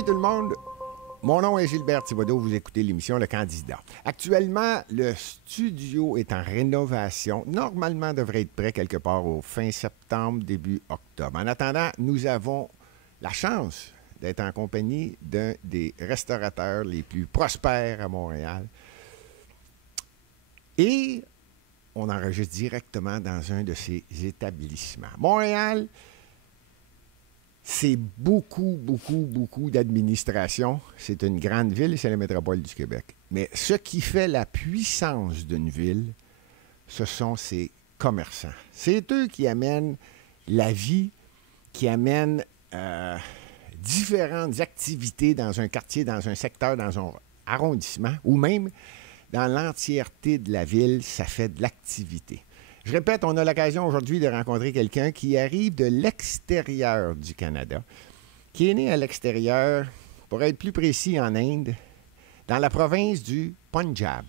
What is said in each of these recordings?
Salut tout le monde. Mon nom est Gilbert Thibodeau, vous écoutez l'émission Le Candidat. Actuellement, le studio est en rénovation. Normalement, devrait être prêt quelque part au fin septembre, début octobre. En attendant, nous avons la chance d'être en compagnie d'un des restaurateurs les plus prospères à Montréal. Et on enregistre directement dans un de ses établissements. Montréal, c'est beaucoup d'administration. C'est une grande ville, c'est la métropole du Québec. Mais ce qui fait la puissance d'une ville, ce sont ses commerçants. C'est eux qui amènent la vie, qui amènent différentes activités dans un quartier, dans un secteur, dans un arrondissement, ou même dans l'entièreté de la ville, ça fait de l'activité. Je répète, on a l'occasion aujourd'hui de rencontrer quelqu'un qui arrive de l'extérieur du Canada, qui est né à l'extérieur, pour être plus précis, en Inde, dans la province du Punjab.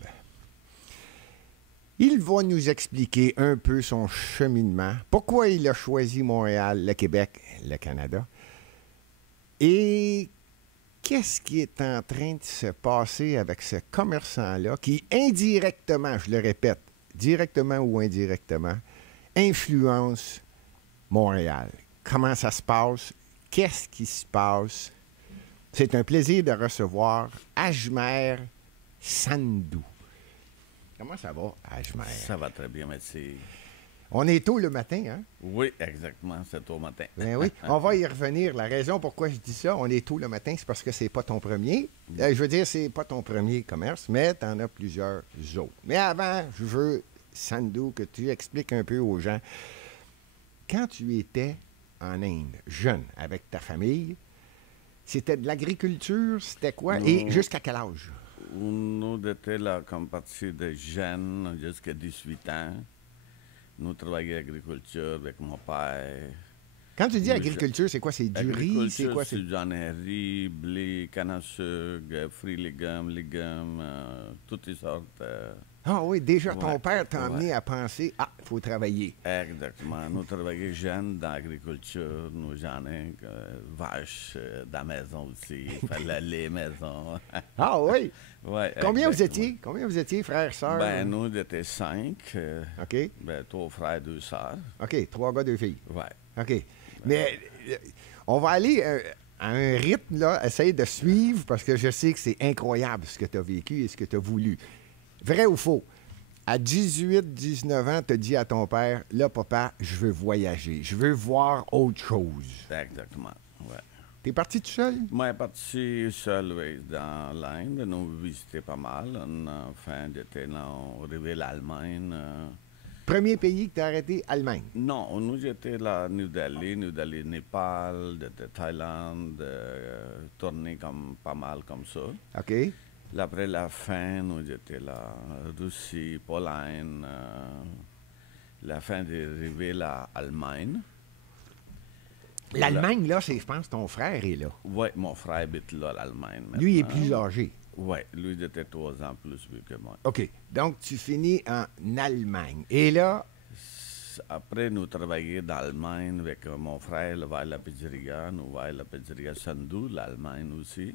Il va nous expliquer un peu son cheminement, pourquoi il a choisi Montréal, le Québec, le Canada, et qu'est-ce qui est en train de se passer avec ce commerçant-là qui, indirectement, je le répète, directement ou indirectement, influence Montréal. Comment ça se passe? Qu'est-ce qui se passe? C'est un plaisir de recevoir Ajmer Sandhu. Comment ça va, Ajmer? Ça va très bien, merci. On est tôt le matin, hein? Oui, exactement, c'est tôt matin. Ben oui, on va y revenir. La raison pourquoi je dis ça, on est tôt le matin, c'est parce que c'est pas ton premier. Je veux dire, c'est pas ton premier commerce, mais tu en as plusieurs autres. Mais avant, je veux, Sandhu, que tu expliques un peu aux gens. Quand tu étais en Inde, jeune, avec ta famille, c'était de l'agriculture, c'était quoi? Et jusqu'à quel âge? Nous étions là comme partie de jeunes jusqu'à 18 ans. Nous travaillions l'agriculture avec mon père. Quand tu dis agriculture, c'est quoi? C'est du riz? C'est quoi? C'est du riz, blé, canne à sucre, fruits, légumes, toutes les sortes. Ah oui, déjà, ton père t'a amené à penser, il faut travailler. Exactement. Nous travaillions jeunes dans l'agriculture. Nous j'en ai vaches dans la maison aussi. Il fallait les maisons. Ah oui? Ouais, Combien vous étiez, frères, sœurs? Ben, nous étions 5. OK. Ben, 3 frères, 2 sœurs. OK, 3 gars, 2 filles. Ouais. OK. Mais on va aller à un rythme, là, essayer de suivre, parce que je sais que c'est incroyable ce que tu as vécu et ce que tu as voulu. Vrai ou faux? À 18, 19 ans, tu as dit à ton père, là, papa, je veux voyager, je veux voir autre chose. Exactement, ouais. T'es parti tout seul? Moi, je suis parti seul, oui, dans l'Inde. Nous visitons pas mal. Enfin, j'étais arrivé à l'Allemagne. Premier pays que tu as arrêté, Allemagne? Non, nous étions là, New Delhi, Népal, Thaïlande, tourné comme pas mal comme ça. OK. Après la fin, nous étions là, Russie, Pologne, la fin d'arriver à l'Allemagne. L'Allemagne, là, c'est, je pense, ton frère est là. Oui, mon frère habite là, l'Allemagne. Maintenant. Lui, il est plus âgé. Oui, lui, il était 3 ans plus vieux que moi. OK. Donc, tu finis en Allemagne. Et là... Après, nous travaillions dans l'Allemagne avec mon frère, vers la pizzeria. Nous vers la pizzeria Sandhu, l'Allemagne aussi.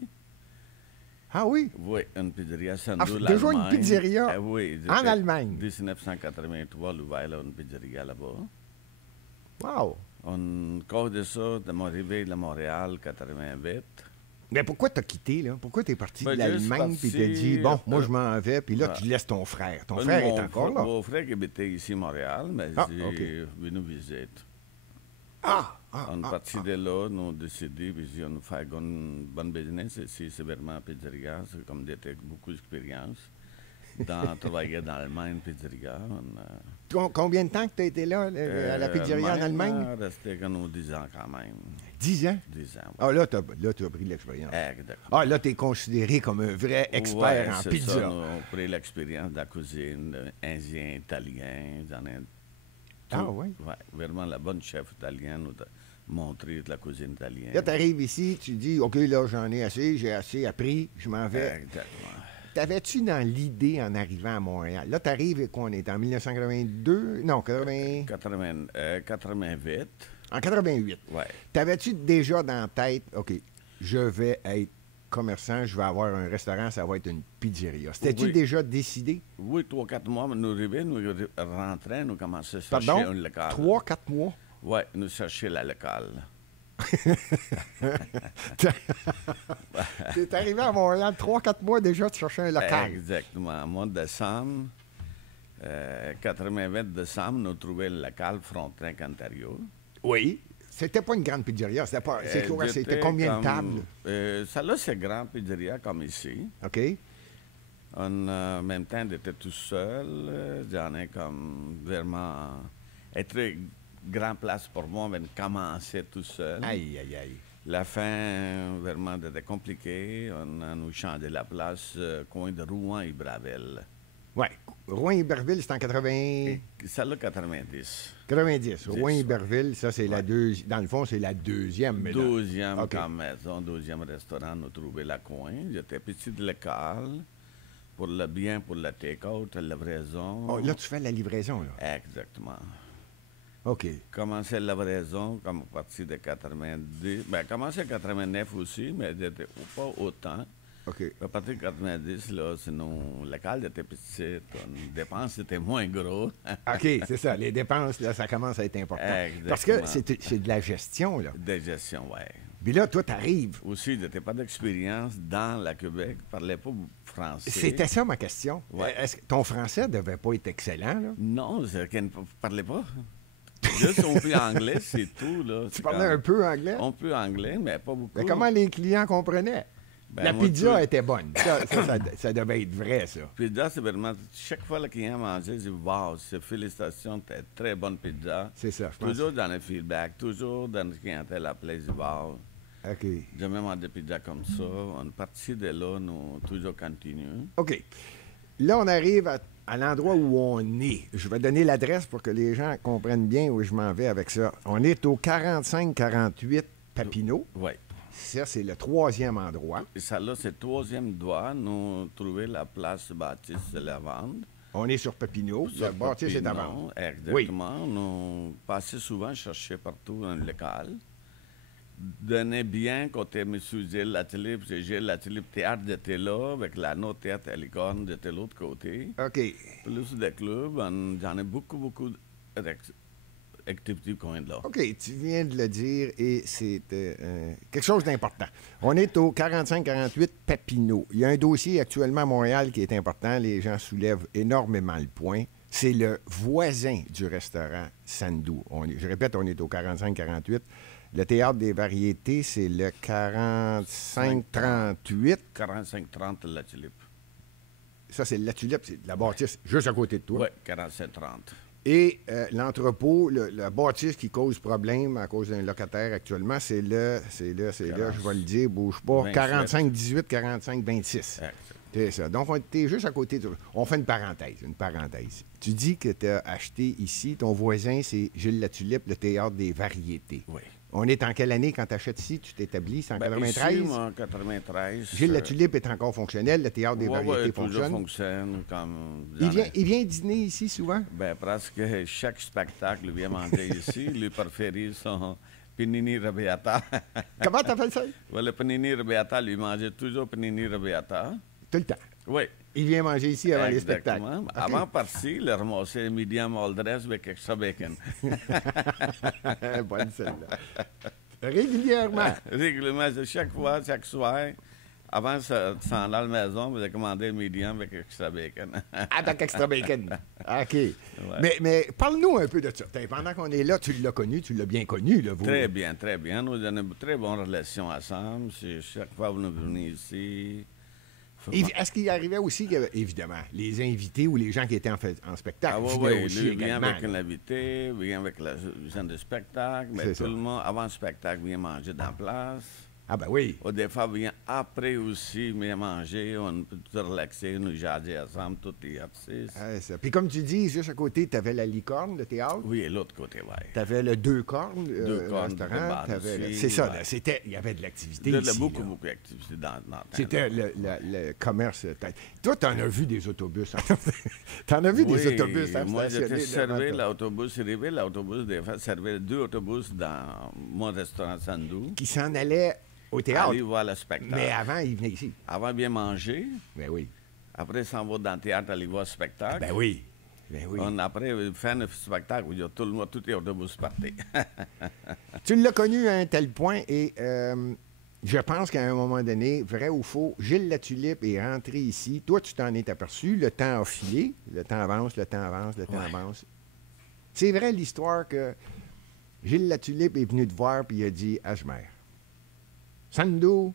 Ah oui? Oui, une pizzeria Sandhu, l'Allemagne. Déjà une pizzeria oui, en Allemagne? En 1983, nous ouvert une pizzeria là-bas. Wow! On cause de ça, de mon arrivée à Montréal, 88. Mais pourquoi t'as quitté, là? Pourquoi t'es parti de l'Allemagne et t'as dit, bon, moi, je m'en vais, puis là, tu laisses ton frère. Ton frère est encore là. Mon frère qui habitait ici à Montréal, mais j'ai venu nous visiter. On est parti de là, nous avons décidé, puis on nous fait une bonne business ici, c'est vraiment pizzeria, c'est comme d'être beaucoup d'expérience. Travailler dans l'Allemagne, pizzeria. Combien de temps que tu as été là, à la pizzeria en Allemagne? Resté comme 10 ans quand même. 10 ans? 10 ans, oui. Ah, là, tu as pris l'expérience. Exactement. Ah, là, tu es considéré comme un vrai expert en pizza. Ça, nous avons pris l'expérience de la cuisine, indien, italien, oui? Oui, vraiment la bonne chef italienne nous a montré de la cuisine italienne. Là, tu arrives ici, tu dis, OK, là, j'en ai assez, j'ai assez appris, je m'en vais. Exactement. T'avais-tu dans l'idée en arrivant à Montréal? Là, t'arrives, on est en 1982? Non, 88. En 88. En 88. Oui. T'avais-tu déjà dans la tête, OK, je vais être commerçant, je vais avoir un restaurant, ça va être une pizzeria. C'était-tu déjà décidé? Oui, 3-4 mois, nous arrivons, nous rentrons, nous commençons à chercher Pardon? un local. 3-4 mois? Oui, nous cherchons la locale. T'es arrivé à Montréal 3-4 mois déjà, tu cherchais un local. Exactement. Au mois de décembre, 88 décembre, nous trouvons le local Frontenac, Ontario. Oui. C'était pas une grande pizzeria. C'était combien de tables? Ça là, c'est grand pizzeria comme ici. OK. En même temps, j'étais tout seul. J'en ai comme vraiment... une très grande place pour moi, mais commencer tout seul. Aïe, aïe, aïe. La fin, vraiment, était compliquée. On a nous changé la place, coin de Rouen et Bravel. Oui. Rouen-Iberville, c'est en 80... Celle-là, 90. 90. Rouen-Iberville, ça, c'est la deuxième. Dans le fond, c'est la deuxième. Mais deuxième okay. Comme maison, deuxième restaurant, nous trouvé la coin. J'étais petit de local pour le bien, pour le take-out, la livraison. Oh, là, tu fais la livraison, là? Exactement. OK. Commencé la livraison comme à partir de 90. Bien, commencé en 89 aussi, mais j'étais pas autant. OK. À partir de 90, là, sinon, le local était petit, les dépenses étaient moins gros. OK, c'est ça. Les dépenses, là, ça commence à être important. Exactement. Parce que c'est de la gestion, là. De gestion, oui. Puis là, toi, t'arrives. Aussi, je n'étais pas d'expérience dans la Québec. Je ne parlais pas français. C'était ça ma question. Ouais. Est-ce que ton français ne devait pas être excellent, là? Non, je ne parlais pas. Juste un peu anglais, c'est tout. Là. Tu parlais un peu anglais? Un peu anglais, mais pas beaucoup. Mais comment les clients comprenaient? Ben, la pizza était bonne. Ça devait être vrai, ça. Pizza, c'est vraiment... Chaque fois que le client mangeait, je dis « Wow, félicitations, t'as très bonne pizza. » C'est ça, je pense. Toujours dans le feedback, toujours dans le clientèle appelé, je dis « Wow. » OK. J'ai même mangé des pizzas comme ça. On est parti de là, nous toujours continuons. OK. Là, on arrive à l'endroit où on est. Je vais donner l'adresse pour que les gens comprennent bien où je m'en vais avec ça. On est au 45-48 Papineau. Oui. Ça, c'est le troisième endroit. Et ça, là, c'est le troisième doigt. Nous trouvons la place Baptiste de la Vente. On est sur Papineau. Le Baptiste est à vendre. Exactement. Oui. Nous passons souvent chercher partout dans le local. Donnez bien côté M. Gilles Latulippe. Gilles Latulippe, théâtre était là, avec la note théâtre à l'Icorne, j'étais de l'autre côté. OK. Plus de clubs. J'en ai beaucoup d'activités coin de là. OK, tu viens de le dire et c'est quelque chose d'important. On est au 45-48 Papineau. Il y a un dossier actuellement à Montréal qui est important. Les gens soulèvent énormément le point. C'est le voisin du restaurant Sandou. Je répète, on est au 45-48. Le Théâtre des Variétés, c'est le 45-38. 45-30 La Tulipe. Ça, c'est La Tulipe, c'est la bâtisse juste à côté de toi. Oui, 47-30. Et l'entrepôt, la bâtisse qui cause problème à cause d'un locataire actuellement, c'est là, je vais le dire, bouge pas, 45-18, 45-26. C'est ça. Donc, tu es juste à côté. On fait une parenthèse. Tu dis que tu as acheté ici, ton voisin, c'est Gilles Latulippe, le Théâtre des Variétés. Oui. On est en quelle année quand tu achètes ici? Tu t'établis? C'est en 93? Ici, en 93. Gilles Latulippe est encore fonctionnel. Le Théâtre des Variétés fonctionne. Fonctionne comme... Il vient dîner ici souvent? Bien, presque chaque spectacle vient manger ici. Les préférés sont Panini Rabbiata. Comment t'appelles ça? Ouais, le Panini Rabbiata, lui mangeait toujours Panini Rabbiata. Tout le temps? Oui. Il vient manger ici avant les spectacles. Okay. Avant de partir, il a ramassé medium all dress avec extra bacon. Bonne celle-là. Régulièrement. Régulièrement, chaque fois, chaque soir. Avant de s'en aller à la maison, j'ai commandé medium avec extra bacon. Avec extra bacon. OK. Ouais. Mais parle-nous un peu de ça. Pendant qu'on est là, tu l'as connu, tu l'as bien connu, là, vous. Très bien, très bien. Nous avons une très bonne relation ensemble. Chaque fois que nous venons ici... Est-ce qu'il arrivait aussi, évidemment, les invités ou les gens qui étaient en spectacle? Oui, lui vient avec l'invité, vient avec la scène de spectacle, mais tout le monde, avant le spectacle, vient manger dans la place. Ah ben oui. Ou des fois, vient après aussi, vient manger, on peut tout relaxer, nous jaser ensemble, tous les artistes. Ah, ça. Puis comme tu dis, juste à côté, tu avais la Licorne, le théâtre. Oui, et l'autre côté, oui. Tu avais le Deux Cornes, le restaurant. C'est ça, là, il y avait de l'activité ici. Il y avait beaucoup d'activité dans c'était le commerce. Toi, tu en as vu des autobus. Tu en as vu des autobus stationnés. Moi, j'étais servi l'autobus, l'autobus, des fois, servait 2 autobus dans mon restaurant Sandou. Qui s'en allait Au théâtre? Aller voir le spectacle. Mais avant, il venait ici. Avant, bien manger. Ben oui. Après, il s'en va dans le théâtre, aller voir le spectacle. Ben oui. Ben oui. Après, fin du spectacle, il y a tout le monde, tout est autobus parti. Tu l'as connu à un tel point et je pense qu'à un moment donné, vrai ou faux, Gilles Latulippe est rentré ici. Toi, tu t'en es aperçu. Le temps a filé. Le temps avance, le temps avance, le temps avance. C'est vrai l'histoire que Gilles Latulippe est venu te voir et il a dit « Ashmer, Sando,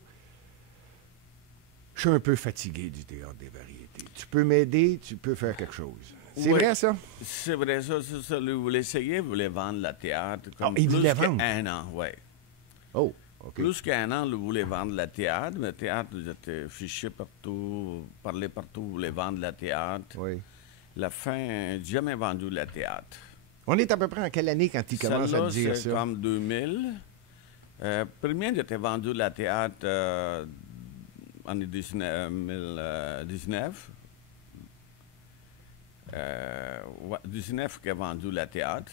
je suis un peu fatigué du théâtre des variétés. Tu peux m'aider, tu peux faire quelque chose. » C'est vrai, ça? C'est vrai, ça. Il voulait essayer, il voulait vendre le théâtre. Comme il voulait plus vendre? qu'un an, oui. Oh, OK. Plus qu'un an, il voulait vendre le théâtre. Le théâtre, j'étais fiché partout, parlait partout, il voulait vendre le théâtre. Oui. La fin, jamais vendu le théâtre. On est à peu près en quelle année quand il commence à dire ça? C'est comme 2000. Premier, j'étais vendu le théâtre en 2019. 19 qui a vendu le théâtre.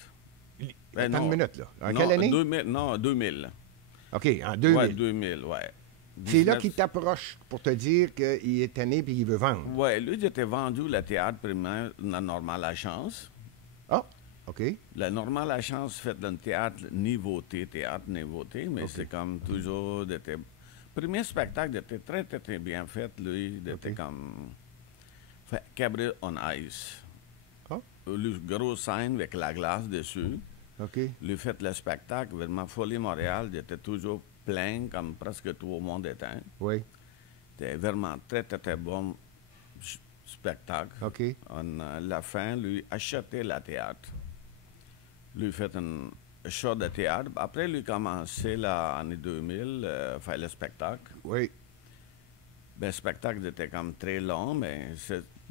Attends une minute, là. En quelle année? 2000. OK, en 2000. Oui, 2000, oui. C'est là qu'il t'approche pour te dire qu'il est tanné et il veut vendre. Oui, lui, j'étais vendu le théâtre primaire, la normale à chance. Ah, OK. La normale à chance fait dans le théâtre nouveauté, mais c'est comme toujours. Premier spectacle était très, très, très bien fait, lui. C'était comme Cabaret on Ice. Ah. Le gros scène avec la glace dessus. OK. Lui fait le spectacle, vraiment Folie Montréal, il était toujours plein, comme presque tout le monde était. Oui. C'était vraiment très, très, très bon spectacle. OK. La fin, lui achetait le théâtre. Lui fait un show de théâtre. Après, lui commençait l'année 2000, faire le spectacle. Oui. Le spectacle était comme très long, mais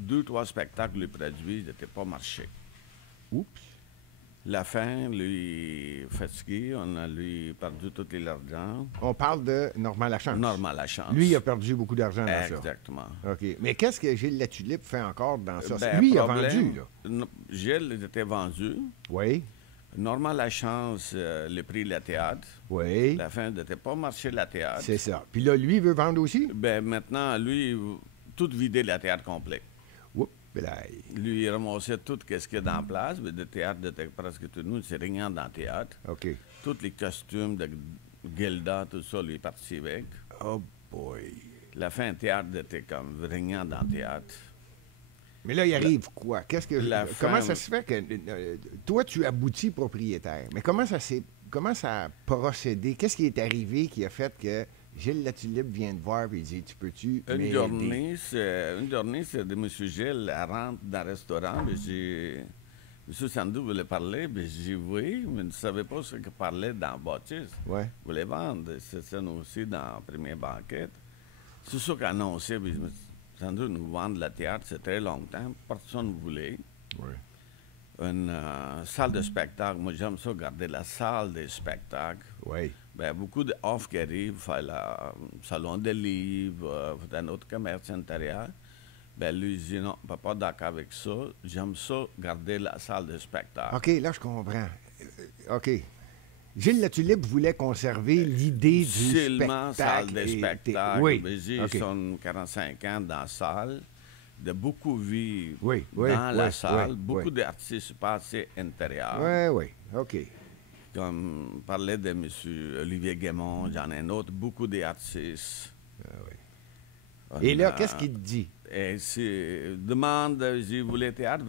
2-3 spectacles lui produits, il n'était pas marché. Oups. La fin, lui, fatigué, on a lui perdu tout l'argent. On parle de Normand Lachance. Normand Lachance. Lui, il a perdu beaucoup d'argent dans ça. Exactement. OK. Mais qu'est-ce que Gilles Latulippe fait encore dans ça? Ben, Lui, il a vendu, là. Gilles, il était vendu. Oui. Normand Lachance, le prix de la théâtre. Oui. La fin, il n'était pas marché la théâtre. C'est ça. Puis là, lui, il veut vendre aussi? Ben, maintenant, lui, tout vidé la théâtre complet. Oups, là. Lui, il ramassait tout ce qu'il y a dans la place. Mais le théâtre, presque tout nous, c'est rien dans le théâtre. OK. Tous les costumes de Gilda, tout ça, lui, est parti avec. Oh boy. La fin, le théâtre était comme rien dans le théâtre. Mais là, il arrive quoi? Comment ça se fait que toi, tu aboutis propriétaire? Mais comment ça a procédé? Qu'est-ce qui est arrivé qui a fait que Gilles Latulippe vient te voir et il dit, tu peux-tu m'aider? Une journée, c'est de M. Gilles, elle rentre dans le restaurant, et M. Sandou voulait parler, puis j'ai dit oui, mais ne savait pas ce qu'il parlait dans la bâtisse. Ouais. Il voulait vendre, c'est ça nous aussi dans la première banquette. C'est ça qu'il annonçait, puis Sandou nous vendre le théâtre, c'est très longtemps, personne ne voulait. Ouais. Une salle de spectacle, moi j'aime ça, garder la salle des spectacles. Oui. Ben, beaucoup d'offres qui arrivent, faire le salon de livres, un autre commerce intérieur. Ben, lui, il dit non, je ne suis pas d'accord avec ça. J'aime ça, garder la salle de spectacle. OK, là, je comprends. OK. Gilles Latulippe voulait conserver l'idée du Seulement spectacle. salle de spectacle. Oui. Ben, ils sont 45 ans dans la salle. De beaucoup vivre dans la salle. Beaucoup d'artistes passés intérieurs. Oui, OK. Comme parlait de M. Olivier Guémont, j'en ai un autre, beaucoup d'artistes. Et là, qu'est-ce qu'il te dit? Et demande, je voulais théâtre,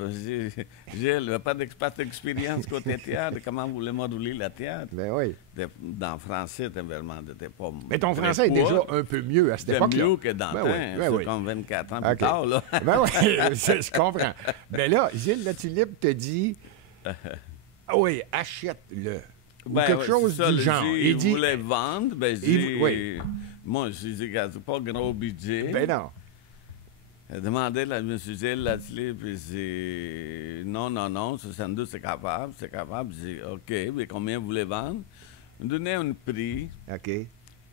j'ai pas d'expérience côté théâtre, comment voulez-moi rouler la théâtre? Ben oui. Dans le français, c'était vraiment pas... Mais ton français est déjà un peu mieux à cette époque-là. C'est mieux que dans c'est comme 24 ans plus tard, là. Ben oui, je comprends. Ben là, Gilles Latulippe te dit, ah oui, achète-le. Ou quelque chose du genre. Il dit, voulait vendre, ben moi, je dis que c'est pas gros budget. Ben non. Demandé à M. Gilles Latulippe, puis j'ai dit non, 62, c'est capable. J'ai dit OK, mais combien vous voulez vendre? Il me donnait un prix. OK.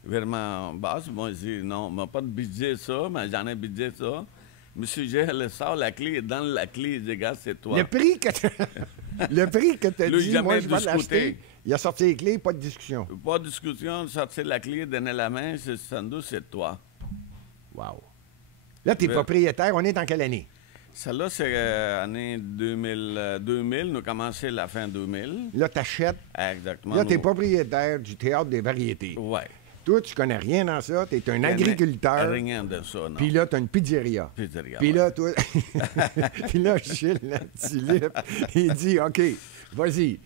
Vraiment basse. Moi, je dis non, mais pas de budget ça, mais j'en ai un budget ça. M. Gilles sort la clé, dans la clé, il dit, regarde, c'est toi. Le prix que tu... Le prix que tu as Lui, dit, jamais moi, je vais discuté. l'acheter. Il a sorti les clés, pas de discussion. Pas de discussion, sortir la clé, donner la main, c'est sans doute, c'est toi. Wow. Là, tu es propriétaire. On est en quelle année? Celle-là, c'est année 2000, nous commençons la fin 2000. Là, tu achètes. Exactement. Là, tu es propriétaire du Théâtre des Variétés. Oui. Toi, tu connais rien dans ça. Tu es un agriculteur. Rien de ça, non. Puis là, tu as une pizzeria. Puis là, toi. Puis là, Gilles, la tulipe, il dit OK, vas-y.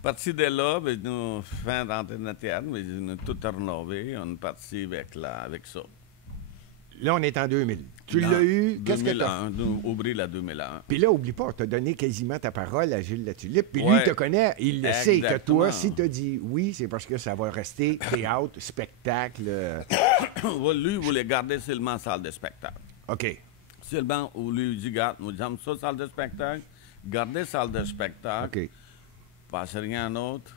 Parti de là, ben, nous faisons rentrer dans le théâtre, mais nous avons tout rénové. On est parti avec ça. Là, on est en 2000. Tu l'as eu. Qu'est-ce que tu as? Nous ouvrir la 2001. Puis là, oublie pas, tu as donné quasiment ta parole à Gilles Latulippe. Puis lui, il te connaît. Il le sait que toi, si tu as dit oui, c'est parce que ça va rester théâtre, spectacle. Lui, il voulait garder seulement salle de spectacle. OK. Seulement, lui, il dit, garde, nous avons ça, salle de spectacle. Garder salle de spectacle. OK. Passe rien d'autre.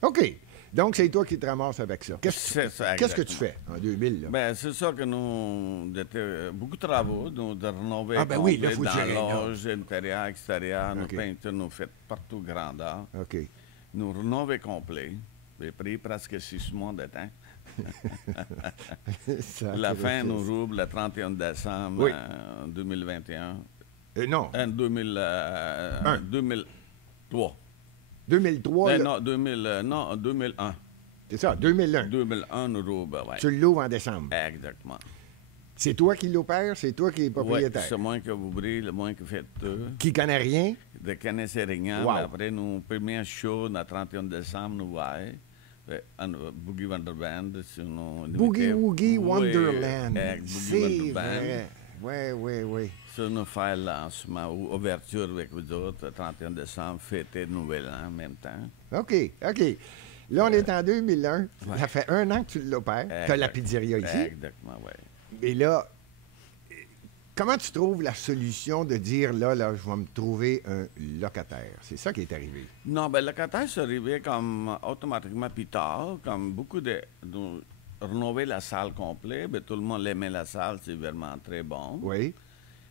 OK. Donc, c'est toi qui te ramasses avec ça. Qu'est-ce que tu fais en 2000? Là? Ben, c'est ça que nous avons beaucoup de travaux, nous de rénover oui, là, faut dans gérer, loge, intérieur, extérieur, nous peintures, nous faisons partout grandeur. OK. Nous rénover complet. J'ai pris presque 6 mois de temps. La fin, nous rouvre le 31 décembre 2021. Non. 2003. 2003? Non, 2001. C'est ça, 2001. 2001, nous rouvre, oui. Tu l'ouvres en décembre. Exactement. C'est toi qui l'opères, c'est toi qui es propriétaire. Oui, c'est moi qui ouvre, le moi qui fait tout. Qui connaît rien? De connaissait rien. Wow. Mais après, nous, premier show, le 31 décembre, nous voyons. Boogie Wonderland. Boogie Woogie Wonderland. C'est vrai. Oui. Ça, nous fait le lancement, ouverture avec vous autres, le 31 décembre, fêter le Nouvel An en même temps. OK. Là, on est en 2001. Ça fait 1 an que tu l'opères. Tu as la pizzeria ici. Exactement, oui. Et là, comment tu trouves la solution de dire, là, je vais me trouver un locataire? C'est ça qui est arrivé. Non, ben le locataire, c'est arrivé comme automatiquement plus tard, comme beaucoup de rénover la salle complète. Ben, tout le monde aimait la salle, c'est vraiment très bon. Oui.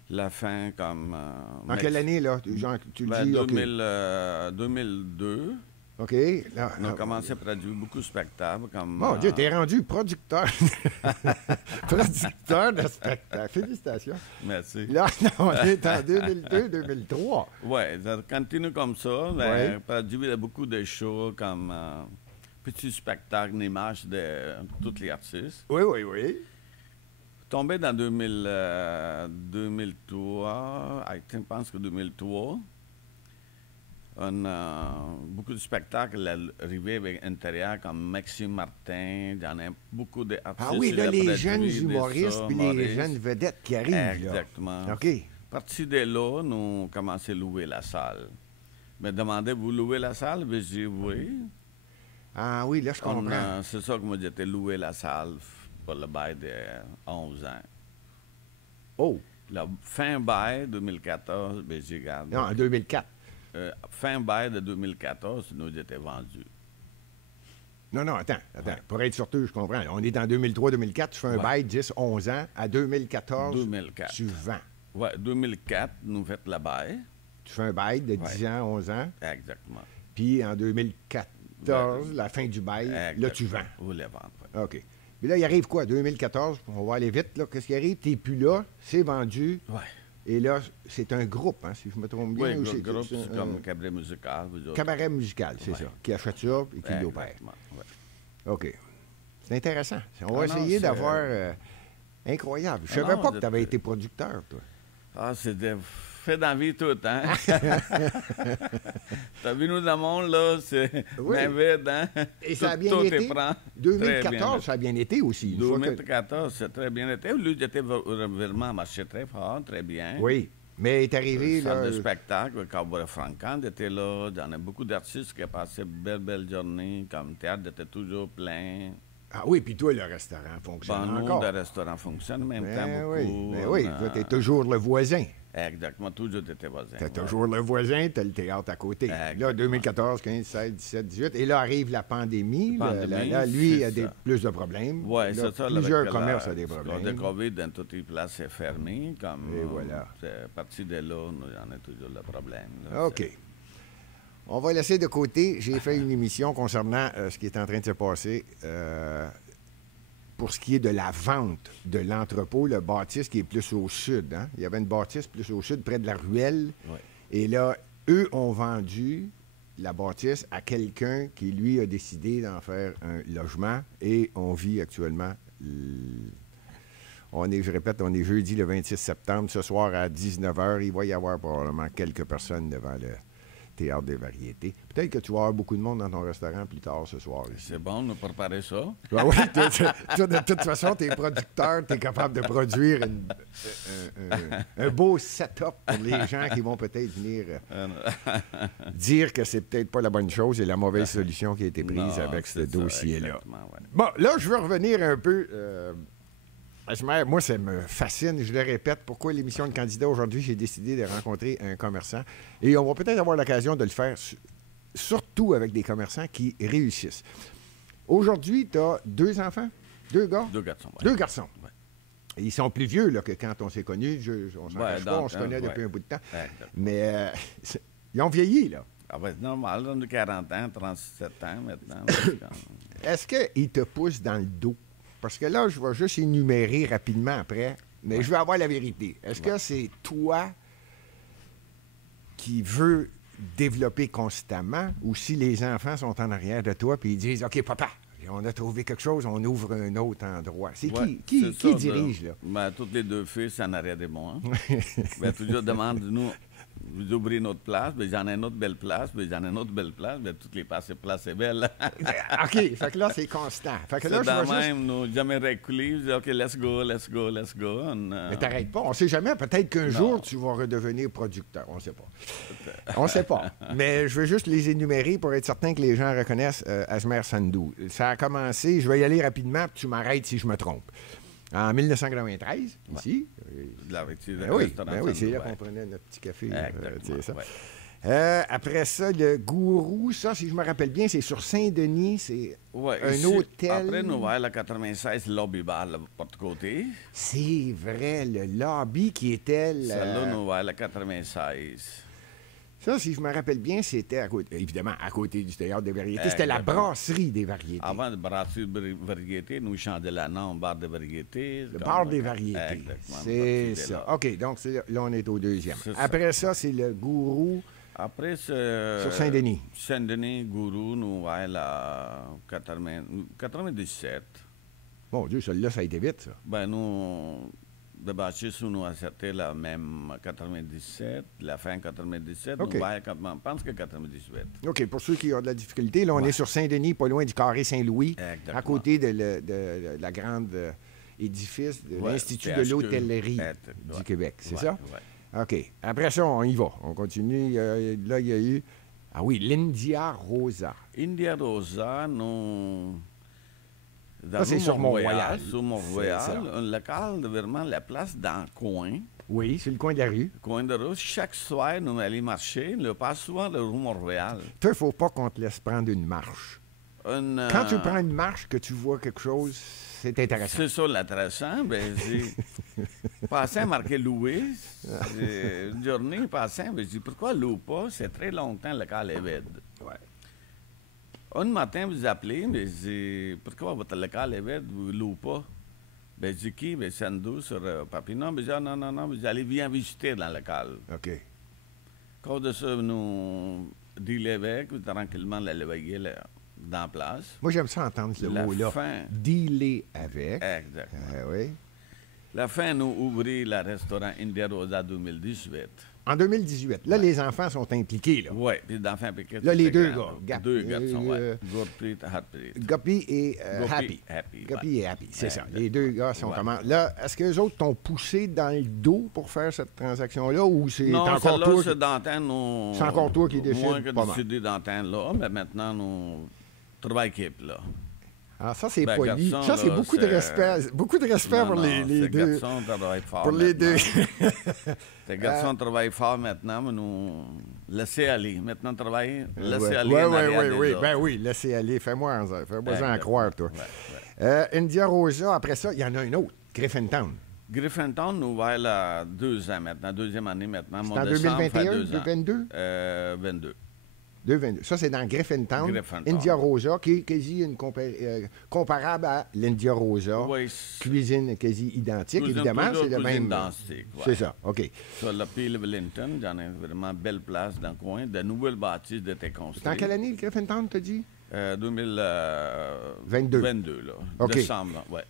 La fin, comme... en quelle année, là? Genre, tu le dis, 2002. OK. Là, on a commencé à produire beaucoup de spectacles. Comme, mon Dieu, t'es rendu producteur. Producteur de spectacles. Félicitations. Merci. Là, on est en 2002-2003. Oui, ça continue comme ça. On produit beaucoup de shows comme petits spectacles, une image de tous les artistes. Oui. Tombé dans 2003, je pense que 2003, on a beaucoup de spectacles arrivés avec intérieur comme Maxime Martin, il y en a beaucoup d'artistes. Ah oui, là, les jeunes humoristes puis les jeunes vedettes qui arrivent. Exactement. Là. OK. Parti de là, nous avons commencé à louer la salle. Me demandez, vous louez la salle? Je dis oui. Ah oui, là, je comprends. C'est ça que moi, j'étais loué la salle pour le bail de 11 ans. Oh! La fin bail 2014, ben j'ai gardé. Non, en 2004. Fin bail de 2014, nous étions vendus. Non, attends. Ouais. Pour être surtout, je comprends. On est en 2003-2004, tu fais un bail 10-11 ans. À 2014, tu vends. Oui, 2004, nous faisons le bail. Tu fais un bail de 10 ans, 11 ans. Exactement. Puis en 2014, la fin du bail, là, tu vends. Vous les vendez, oui. OK. Puis là, il arrive quoi? 2014, on va aller vite, là. Qu'est-ce qui arrive? Tu n'es plus là, c'est vendu. Oui. Et là, c'est un groupe, hein, si je me trompe bien. Oui, un groupe, c'est comme cabaret musical. Cabaret musical, c'est ça. Qui achète ça et qui l'opère. Oui. OK. C'est intéressant. On va essayer d'avoir... incroyable. Je ne savais pas que tu avais été producteur, toi. Ah, c'était fait dans la vie tout, hein? T'as vu, nous, dans le monde, là, c'est vide, hein? Et ça a bien été. 2014, ça a bien été aussi. 2014, c'est très bien été. Lui, j'étais vraiment marché très fort, très bien. Oui, mais est arrivé, là... Salle de spectacle, le Cowboy Francan était là. Il y en a beaucoup d'artistes qui ont passé une belle journée. Comme le théâtre était toujours plein. Ah oui, puis toi, le restaurant fonctionne encore. Le restaurant fonctionne en même temps beaucoup. Oui, toi, t'es toujours le voisin. Exactement, toujours été voisin. Tu as toujours le voisin, tu as le théâtre à côté. Exactement. Là, 2014, 15, 16, 17, 18. Et là arrive la pandémie. Là, lui, c'est il a plus de problèmes. Oui, Là, c'est ça. Plusieurs commerces ont des problèmes. Le COVID, dans toutes les places, c'est fermé. Comme, et voilà. C'est parti de là, nous, on a toujours le problème. Là, OK. On va laisser de côté. J'ai fait une émission concernant ce qui est en train de se passer pour ce qui est de la vente de l'entrepôt, le bâtisse qui est plus au sud. Hein? Il y avait une bâtisse plus au sud, près de la ruelle. Oui. Et là, eux ont vendu la bâtisse à quelqu'un qui, lui, a décidé d'en faire un logement. Et on vit actuellement... je répète, on est jeudi le 26 septembre. Ce soir, à 19h, il va y avoir probablement quelques personnes devant le Théâtre des variétés. Peut-être que tu vas avoir beaucoup de monde dans ton restaurant plus tard ce soir. C'est bon, nous préparer ça. Ben oui, de toute façon, tu es producteur, tu es capable de produire un beau setup pour les gens qui vont peut-être venir dire que c'est peut-être pas la bonne chose et la mauvaise solution qui a été prise avec ce dossier-là. Ouais. Bon, là, je veux revenir un peu... moi, ça me fascine. Je le répète, pourquoi l'émission de candidat aujourd'hui, j'ai décidé de rencontrer un commerçant. Et on va peut-être avoir l'occasion de le faire, surtout avec des commerçants qui réussissent. Aujourd'hui, tu as 2 enfants? 2 gars? 2 garçons. Ouais. 2 garçons. Ouais. Ils sont plus vieux là, que quand on s'est connus. On s'en cache pas, on se connaît depuis un bout de temps. Mais ils ont vieilli, là. Ah ben, c'est normal, on a 40 ans, 37 ans maintenant. Est-ce qu'ils te poussent dans le dos? Parce que là, je vais juste énumérer rapidement après, mais je veux avoir la vérité. Est-ce que c'est toi qui veux développer constamment ou si les enfants sont en arrière de toi puis ils disent « OK, papa, on a trouvé quelque chose, on ouvre un autre endroit. » C'est qui dirige, là? Ben, toutes les 2 filles, c'est en arrière de moi. Ben, toujours demande-nous... Vous ouvrez notre place, mais j'en ai une autre belle place, mais j'en ai une autre belle place, mais toutes les places c'est belle. OK, fait que là, c'est constant. Fait que là, c'est même, nous, jamais reculé, je dis, OK, let's go. Mais t'arrêtes pas, on sait jamais, peut-être qu'un jour, tu vas redevenir producteur, on sait pas. On sait pas, mais je veux juste les énumérer pour être certain que les gens reconnaissent Azmer Sandou. Ça a commencé, je vais y aller rapidement, puis tu m'arrêtes si je me trompe. En 1993, ici. Oui, c'est là qu'on prenait notre petit café. Après ça, le Gourou, ça, si je me rappelle bien, c'est sur Saint-Denis. C'est un hôtel. Après, nous voyons la 96 Lobby Bar, là, par de côté. C'est vrai, le lobby qui était... Celle-là, nous voyons la 96. Ça, si je me rappelle bien, c'était évidemment à côté du Théâtre des variétés. C'était la brasserie des variétés. Avant de brasserie des variétés, nous changeons le nom bar des variétés. Le bar des variétés. C'est ça. OK, donc là, on est au 2e. Après ça, c'est le Gourou. Après, c'est... Sur Saint-Denis. Saint-Denis, Gourou, nous voyons la 97. Mon Dieu, celle-là, ça a été vite, ça. Ben, nous... De bâtisse, nous a c'était la même 97, la fin 97, okay. Je pense que 98. OK, pour ceux qui ont de la difficulté, là, on est sur Saint-Denis, pas loin du Carré Saint-Louis, à côté de la grande édifice de l'Institut de l'hôtellerie du Québec, c'est ça? Oui. OK. Après ça, on y va. On continue. Là, il y a eu... Ah oui, l'India Rosa. India Rosa, nous... Ça, c'est sur Mont-Royal. Sur Mont-Royal, un local, vraiment, la place dans le coin. Oui, c'est le coin de la rue. Coin de rue. Chaque soir, nous allons marcher, le passe souvent de rue Mont-Royal. Toi, il ne faut pas qu'on te laisse prendre une marche. Quand tu prends une marche, que tu vois quelque chose, c'est intéressant. C'est ça l'intéressant. Ben, j'ai passé marqué louer. Une journée passée, ben, j'ai dit pourquoi loue pas? C'est très longtemps, le local est vide. Ouais. Un matin, vous appelez, mais je dis, pourquoi votre local est vide, vous ne louez pas? Ben, je dis qui? Ben, Sandou sur Papineau. Ben, je dis, non, vous allez bien visiter dans le local. OK. Quand de ça, nous dealer avec, tranquillement, l'éveiller dans la place. Moi, j'aime ça entendre ce mot-là. Dealer avec. Exactement. Oui. La fin, nous ouvrons le restaurant India Rosa 2018. En 2018. Là, les enfants sont impliqués. Oui, puis les enfants impliqués. Là, les 2 gars. 2 garçons, oui. Guppy et Happy. Guppy et Happy, c'est ça. Les 2 gars sont comment? Là, est-ce que les autres t'ont poussé dans le dos pour faire cette transaction-là ou c'est encore toi? Non, c'est d'antenne. C'est encore toi qui décide. Moi qui ai décidé d'antenne là, mais maintenant, nous 3 équipes, là. Ah, ça, c'est poli. Garçon, ça, c'est beaucoup de respect. Beaucoup de respect pour les deux. Garçons travaillent fort. Pour les deux. Les garçons travaillent fort maintenant, mais nous laissez aller. Maintenant, travailler, laissez aller. Oui. Ben oui, laissez aller. Fais-moi en croire, toi. India Rosa, après ça, il y en a un autre, Griffintown. Griffintown, nous va là 2 ans maintenant, deuxième année maintenant. C'est en 2021, 2022? 22. 2022. Ça, c'est dans Griffintown. India Rosa, qui est quasi comparable à l'India Rosa. Oui, cuisine quasi identique, évidemment. C'est le même. Identique, c'est ça, OK. Sur le Pile Wellington, j'en ai vraiment belle place dans le coin. De nouvelles bâtisses étaient construites. C'est en quelle année, le Griffintown, t'as dit? 2022. 22, là. OK. Décembre, oui.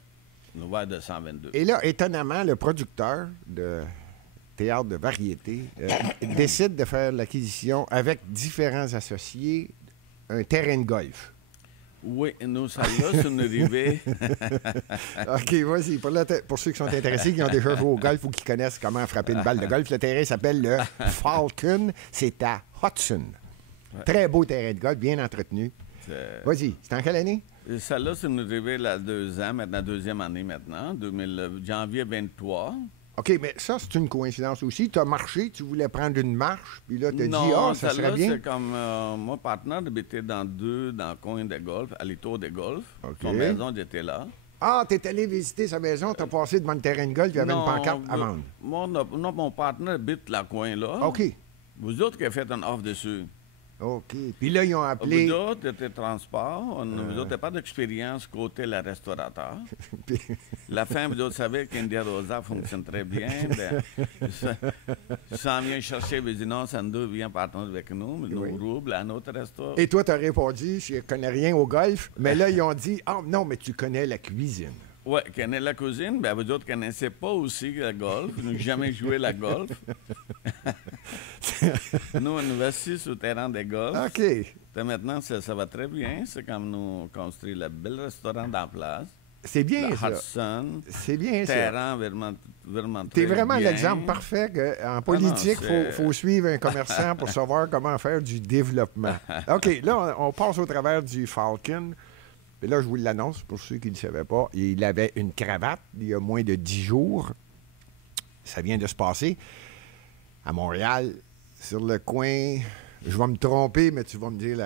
Nous va de 122. Et là, étonnamment, le producteur de théâtre de variété décide de faire l'acquisition avec différents associés un terrain de golf. Oui, nous, ça là, c'est une rivée. OK, vas-y. Pour ceux qui sont intéressés, qui ont déjà joué au golf ou qui connaissent comment frapper une balle de golf, le terrain s'appelle le Falcon. C'est à Hudson. Ouais. Très beau terrain de golf, bien entretenu. Vas-y, c'est en quelle année? Celle-là, c'est une rivée là 2 ans, maintenant, deuxième année maintenant, janvier 23. OK, mais ça, c'est une coïncidence aussi. Tu as marché, tu voulais prendre une marche, puis là, tu as dit, ça serait bien. C'est comme mon partenaire habitait dans le coin de golf, à l'étour de golf. Okay. Son maison, j'étais là. Ah, tu es allé visiter sa maison, tu as passé devant le terrain de golf, il y avait une pancarte à vendre. Mon partenaire habite le coin là. OK. Vous autres qui avez fait une offre dessus. OK. Puis là, ils ont appelé... Vous autres, c'était transport. Vous autres, n'avez pas d'expérience côté le restaurateur. La fin, vous autres savez qu'India Rosa fonctionne très bien. Ça vient chercher, vous dites non, Sando vient partir avec nous, nous roubles à notre restaurant. Et toi, tu as répondu, je ne connais rien au golf. Mais là, ils ont dit, non, mais tu connais la cuisine. Oui, connaît la cuisine, bien, vous autres ne connaissez pas aussi le golf. Nous n'avons jamais joué la golf. Nous, on investit sur le terrain de golf. OK. Et maintenant, ça va très bien. C'est comme nous construisons le bel restaurant dans la place. C'est bien, le ça. Hudson. C'est bien, ça. Terrain vraiment très T'es vraiment bien. l'exemple parfait qu'en politique, il faut suivre un commerçant pour savoir comment faire du développement. OK, là, on passe au travers du Falcon. Et là, je vous l'annonce, pour ceux qui ne le savaient pas, il avait une cravate il y a moins de 10 jours. Ça vient de se passer à Montréal, sur le coin. Je vais me tromper, mais tu vas me dire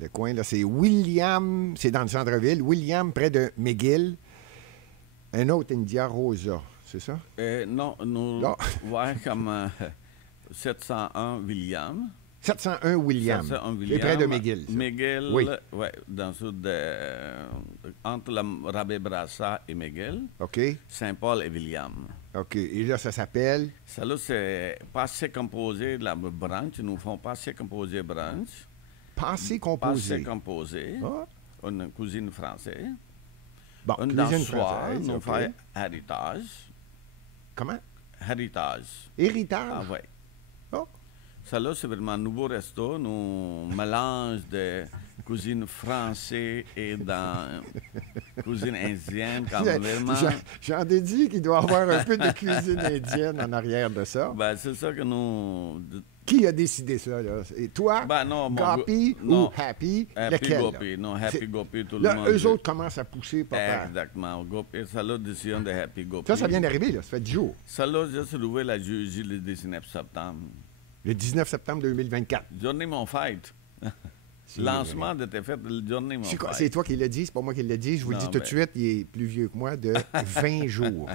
le coin. Là, c'est William, c'est dans le centre-ville. William, près de McGill. Un autre India Rosa, c'est ça? Non, nous voyons comme 701 William. 701 William. 701 William. C'est près de McGill. Ça. McGill, oui, dans entre la Rabé-Brassard et McGill. OK. Saint-Paul et William. OK. Et là, ça s'appelle? Ça, là, c'est passé composé de la branche. Nous faisons passé composé branche. Passé composé? Passé composé. Ah. Une cuisine française. Bon, cuisine française. Nous faisons héritage. Comment? Héritage. Héritage? Ah, oui. Oh. Ça, là, c'est vraiment un nouveau resto. Nous mélange de cuisine française et dans cuisine indienne. Comme vraiment... J'en déduis qu'il doit y avoir un peu de cuisine indienne en arrière de ça. Ben, c'est ça que nous... Qui a décidé ça, là? Et toi, Gopi ou Happy? Happy Gopi. Non, Happy Gopi, tout le monde. Eux autres commencent à pousser, papa. Exactement. Gopi, ça, là, décision de Happy Gopi. Ça vient d'arriver, là. Ça fait 10 jours. Ça, là, j'ai trouvé la jeudi le 19 septembre. Le 19 septembre 2024. Journée mon fête. Lancement de tes fêtes, le journée mon fête. C'est toi qui l'as dit, c'est pas moi qui l'ai dit. Je vous le dis tout de suite, il est plus vieux que moi de 20 jours.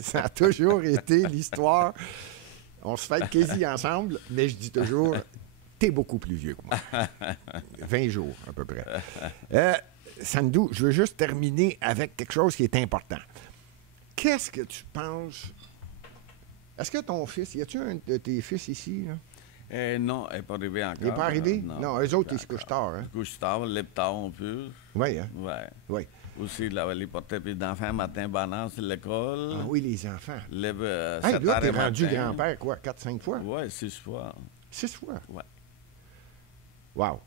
Ça a toujours été l'histoire. On se fête quasi ensemble, mais je dis toujours, t'es beaucoup plus vieux que moi. 20 jours, à peu près. Sandou, je veux juste terminer avec quelque chose qui est important. Qu'est-ce que tu penses... Est-ce que ton fils, y a-tu un de tes fils ici? Là? Non, il n'est pas arrivé encore. Il n'est pas arrivé? Non, eux autres, ils se couchent tard. Hein? Ils se couchent tard, ils lèvent tard un peu. Oui, hein? Oui. Aussi, les porter plus d'enfants matin, banane, c'est l'école. Ah oui, les enfants. Lève là, t'es rendu grand-père, quoi, 4-5 fois? Oui, 6 fois. 6 fois? Oui. Wow.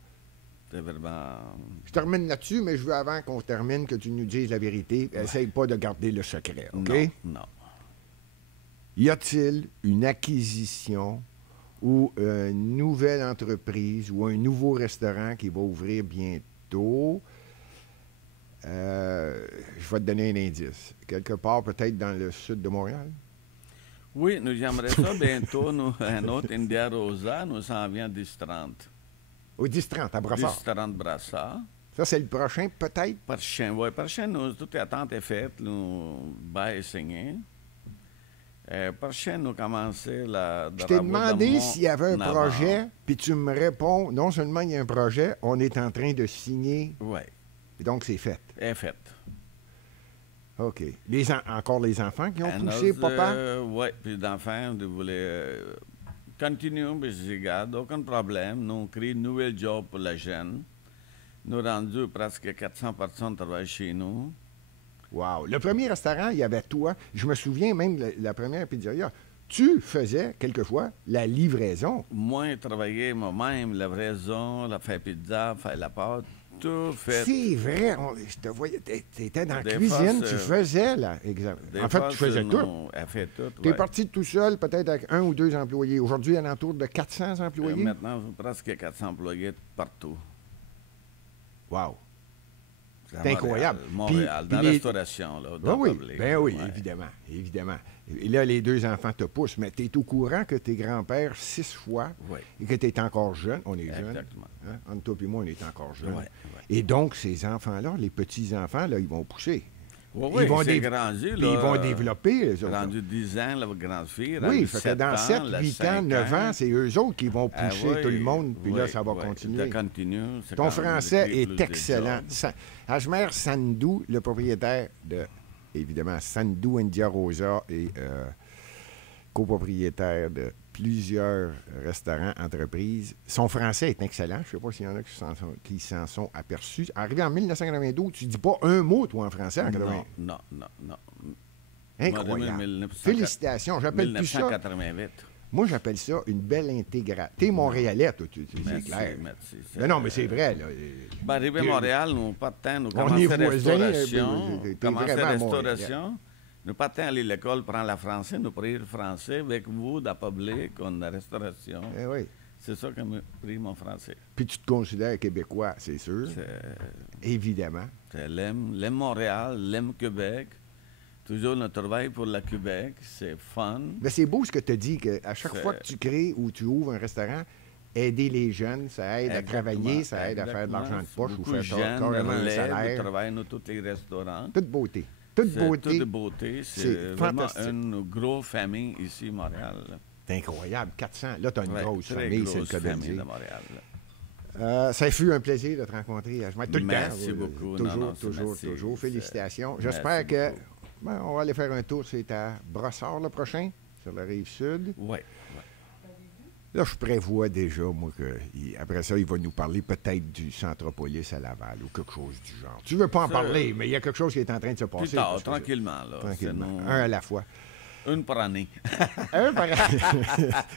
C'est vraiment... Je termine là-dessus, mais je veux, avant qu'on termine, que tu nous dises la vérité. Essaye pas de garder le secret, OK? Non. Y a-t-il une acquisition ou une nouvelle entreprise ou un nouveau restaurant qui va ouvrir bientôt Je vais te donner un indice. Quelque part, peut-être dans le sud de Montréal? Oui, nous aimerions ça bientôt. Un autre India Rosa, nous s'en vient 10-30. Au 10-30, à Brassard. 10-30 Brassard. Ça, c'est le prochain, peut-être? Prochain, oui. Prochain, toute l'attente est faite. Nous bail signé. Prochain, nous commençons la... Je t'ai demandé s'il y avait un projet, puis tu me réponds, non seulement il y a un projet, on est en train de signer. Oui. Donc, c'est fait. Est fait. OK. Encore les enfants qui ont poussé, papa? Oui, puis l'enfant, ils voulaient continuer, puis je dis, regarde, aucun problème. Nous, on crée un nouvel job pour les jeunes. Nous rendus presque 400 personnes travaillent chez nous. Wow. Le premier restaurant, il y avait toi. Je me souviens même de la première pizzeria. Tu faisais, quelquefois, la livraison. Moi, je travaillais moi-même, la livraison, la faire pizza, faire la pâte, tout fait. C'est vrai. Je te voyais, tu étais dans la cuisine, tu faisais, là. En fait, tu faisais tout. Elle fait tout, Tu es parti tout seul, peut-être avec 1 ou 2 employés. Aujourd'hui, il y a autour de 400 employés. Maintenant, presque 400 employés partout. Wow. C'est incroyable. Montréal, dans la restauration, là, dans oui, public, oui, évidemment. Et là, les 2 enfants te poussent, mais tu es au courant que tu es grand-père 6 fois et que tu es encore jeune. On est jeune. Exactement. Hein? Entre toi et moi, on est encore jeune. Oui. Et donc, ces enfants-là, les petits-enfants, là, ils vont pousser. Oui, ils vont grandi, là, ils vont développer. Rendu 10 ans, la grande fille. Oui, fait que dans 7, 8 ans, 9 ans, c'est eux autres qui vont pousser tout le monde, puis là, ça va continuer. Ton français est excellent. Ajmer Sandou, le propriétaire de, évidemment, Sandou India Rosa et copropriétaire de plusieurs restaurants, entreprises. Son français est excellent. Je ne sais pas s'il y en a qui s'en sont aperçus. Arrivé en 1992, tu ne dis pas un mot, toi, en français, en 80. Non. Incroyable. Félicitations. J'appelle plus ça... 1988. Moi, j'appelle ça une belle intégration. T'es Montréalais, toi, c'est clair. Merci. Non, mais c'est vrai, là. Arrivé à Montréal, nous, pas de temps, nous commençons la restauration. Nous pas de temps aller à l'école, prendre la français, nous prenons le français avec vous, dans le public, on a la restauration. Oui. C'est ça que j'ai pris mon français. Puis tu te considères québécois, c'est sûr. Évidemment. L'aime Montréal, l'aime Québec. Toujours notre travail pour le Québec, c'est fun. Mais c'est beau ce que tu as dit, qu'à chaque fois que tu crées ou tu ouvres un restaurant, aider les jeunes, ça aide à travailler, ça aide à faire de l'argent de poche ou faire carrément un salaire. Nous travaillons dans tous les restaurants. Toute beauté. Toute beauté. C'est vraiment une grosse famille ici à Montréal. C'est incroyable, 400. Là, tu as une grosse famille, c'est le cas de dire. Montréal. Ça fut un plaisir de te rencontrer. Merci beaucoup. Toujours. Félicitations. J'espère que... on va aller faire un tour, c'est à Brossard le prochain, sur la rive sud. Oui. Là, je prévois déjà, moi, qu'après ça, il va nous parler peut-être du Centropolis à Laval ou quelque chose du genre. Tu ne veux pas en parler, mais il y a quelque chose qui est en train de se passer. Plus tard, tranquillement. Un à la fois. Une par année. Un par année.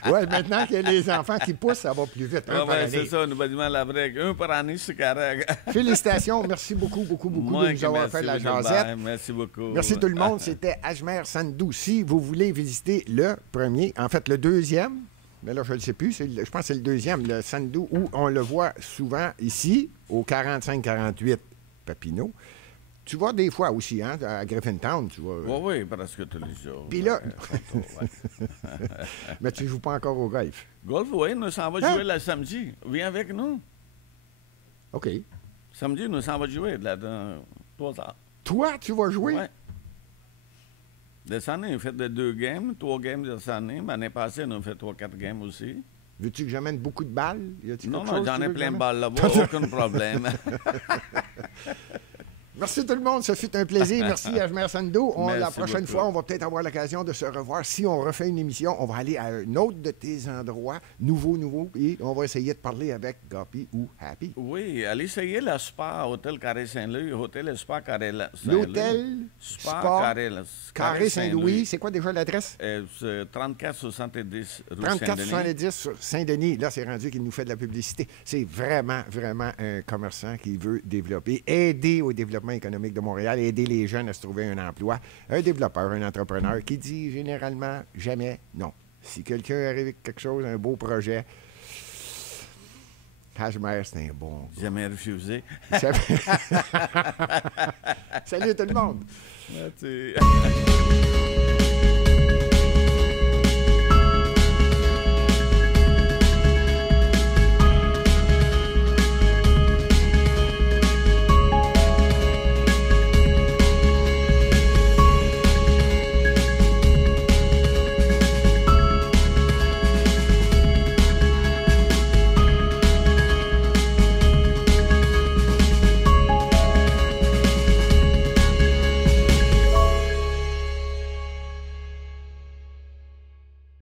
Oui, maintenant qu'il y a les enfants qui poussent, ça va plus vite. Oui, c'est ça, nous bâtiments la break. Un par année, c'est correct. Félicitations, merci beaucoup de nous avoir fait la jasette. Merci beaucoup. Merci tout le monde. C'était Ajmer Sandou. Si vous voulez visiter le premier, en fait le deuxième, mais là je ne le sais plus, je pense que c'est le deuxième, le Sandou, où on le voit souvent ici, au 45-48 Papineau. Tu vois des fois aussi, hein, à Griffintown, tu vois. Oui, presque tous les jours. Puis là... Mais tu ne joues pas encore au golf. Golf, oui, nous s'en va jouer le samedi. Viens avec nous. OK. Samedi, nous s'en va jouer là, dans 3 heures. Toi, tu vas jouer? Oui. Cette année, on fait 2 games, 3 games de cette année. L'année passée, on a fait 3-4 games aussi. Veux-tu que j'amène beaucoup de balles? Non, j'en ai plein de balles là-bas, aucun problème. Merci tout le monde, ce fut un plaisir. Merci Ajmer Sandou. La prochaine fois, on va peut-être avoir l'occasion de se revoir. Si on refait une émission, on va aller à un autre de tes endroits, nouveau, et on va essayer de parler avec Guppy ou Happy. Oui, allez essayer le spa Hôtel Carré Saint-Louis, Hôtel Spa Carré Saint-Louis. L'hôtel Spa Carré Saint-Louis. C'est quoi déjà l'adresse? 3470 rue 3470 Saint-Denis. Là, c'est rendu qu'il nous fait de la publicité. C'est vraiment un commerçant qui veut développer, aider au développement économique de Montréal, aider les jeunes à se trouver un emploi. Un développeur, un entrepreneur qui dit généralement jamais non. Si quelqu'un arrive avec quelque chose, un beau projet, Hajmer, c'est un bon. Jamais refusé. Salut tout le monde. Merci.